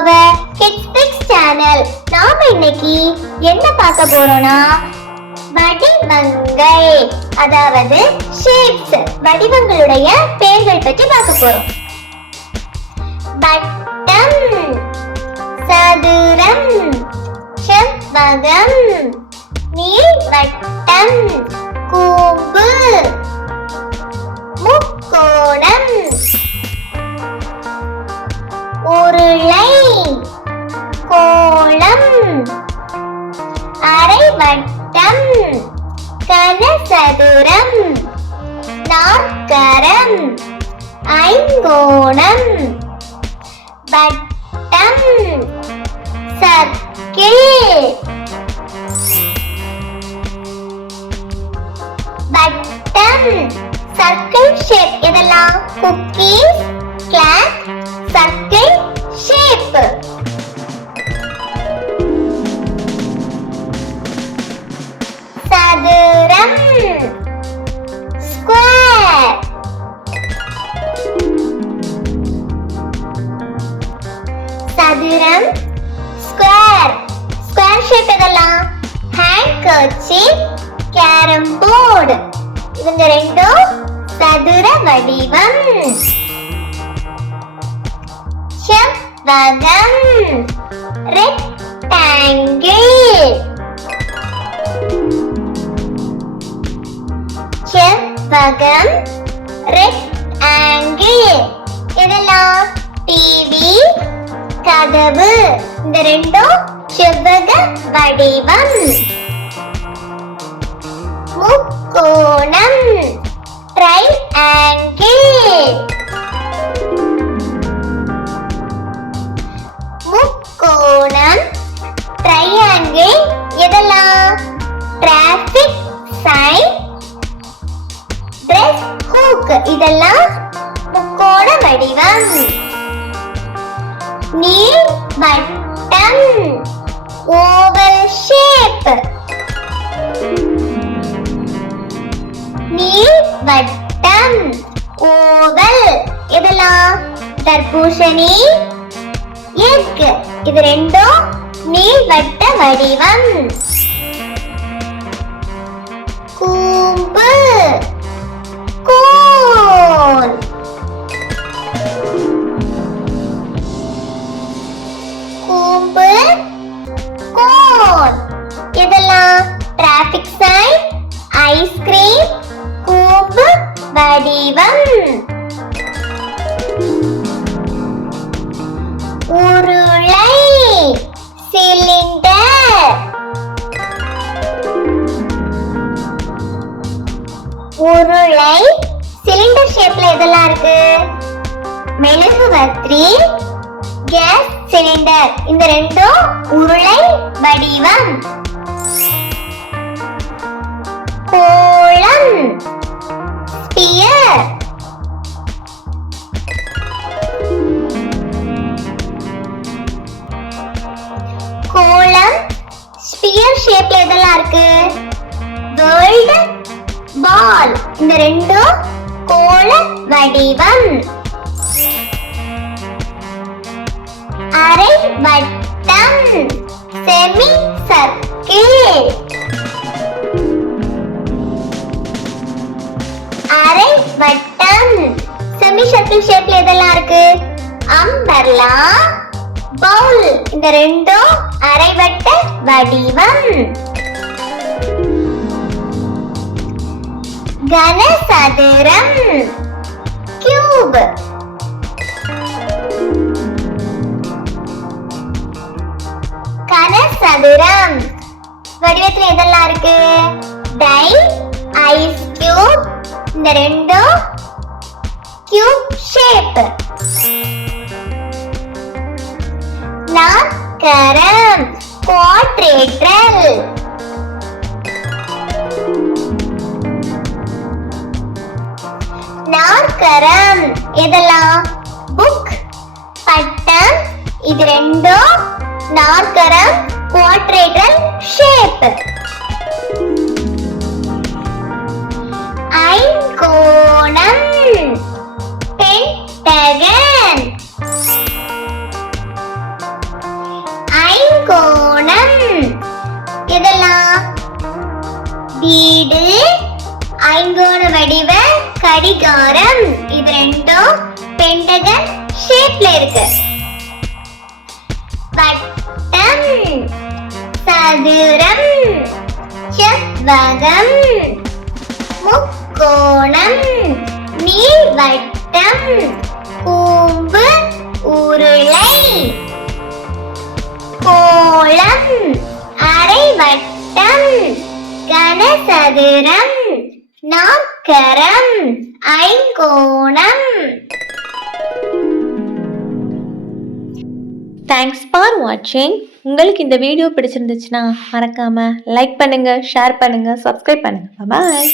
அவர் கிட்ஸ்பிக்ஸ் channel நாம இன்னைக்கு என்ன பார்க்க போறோம்னா வடிவங்கள் அதாவது ஷேப்ஸ் வடிவங்களுடைய பெயர்கள் பற்றி பார்க்க போறோம். வட்டம் சதுரம் செவ்வகம் நீள்வட்டம் கூம்பு முக்கோணம் உருளை அரைவட்டம் கனசதுரம் நாற்கரம் ஐங்கோணம் வட்டம் சர்க்கிள். வட்டம் சர்க்கிள் ஷேப் இதெல்லாம் குக்கீஸ் கிளாஸ் சர்க்கிள் ஷேப் சதுரம் ஸ்கொயர் சதுரம் ஸ்கொயர் ஸ்கொயர் ஷேப் இதெல்லாம் ஹேண்ட் கர்ச்சி கேரம் போர்டு இவங்க ரெண்டும் சதுர வடிவம். செவ்வகம். ரெக்டாங்கிள் செவ்வகம் ரெக்டாங்கிள் இதெல்லாம் டிவி கதவு இந்த ரெண்டும் செவ்வக வடிவம் முக்கோணம் ட்ரைஆங்கிள் முக்கோணம் ட்ரையாங்கிள் இதெல்லாம் டிராஃபிக் சைன் பிரஸ் ஹூக் இதெல்லாம் முக்கோண வடிவம். நீள் வட்டம். ஓவல் ஷேப் நீள் வட்டம். ஓவல் இதெல்லாம் தர்பூசணி. எக் இது ரெண்டும் நீள்வட்ட வடிவம். டிராபிக் சைன் ஐஸ்கிரீம் கூப்பு வடிவம் உருளை சிலிண்டர் உருளை சிலிண்டர் ஷேப்ல இதெல்லாம் இருக்கு? மெழுகுவர்த்தி கேஸ் சிலிண்டர் இந்த ரெண்டும் உருளை வடிவம். ஸ்பியர் கோளம் ஸ்பியர் ஷேப்ல எதெல்லாம் இருக்கு? வேர்ல்ட் பால் இந்த ரெண்டும் கோள வடிவம். அரை வட்டம் செமி சர்க்கிள் வட்டம். செமி சர்க்கிள் ஷேப்ல இதெல்லாம் இருக்கு? அம்பர்லா பவுல் இந்த ரெண்டும் அரைவட்ட வடிவம். கனசதுரம். கியூப் கனசதுரம். வடிவத்துல எதெல்லாம் இருக்கு? டை ஐஸ் கியூப் இந்த ரெண்டும் கியூப் ஷேப் நாற்கரம் குவாட்ரேட்ரல் நாற்கரம் எதெல்லாம்? புக் பட்டம் இது ரெண்டும் நாற்கரம் குவாட்ரேட்ரல் ஷேப் ஐ ஒட்டகன் ஐங்கோணம். இதெல்லாம் வீடு ஐங்கோண வடிவ கடிகாரம். இது ரெண்டும் பெண்டகன் ஷேப்ல இருக்கு. வட்டம் சதுரம் செவ்வகம் முக்கோணம் நீள்வட்டம் கூம்பு உருளை. கோளம் அரைவட்டம் கனசதுரம் நாற்கரம் ஐங்கோணம். தேங்க்ஸ் ஃபார் வாட்சிங் உங்களுக்கு இந்த வீடியோ பிடிச்சிருந்துச்சுன்னா மறக்காமல் லைக் பண்ணுங்கள் ஷேர் பண்ணுங்கள் சப்ஸ்கிரைப் பண்ணுங்கள் பாய்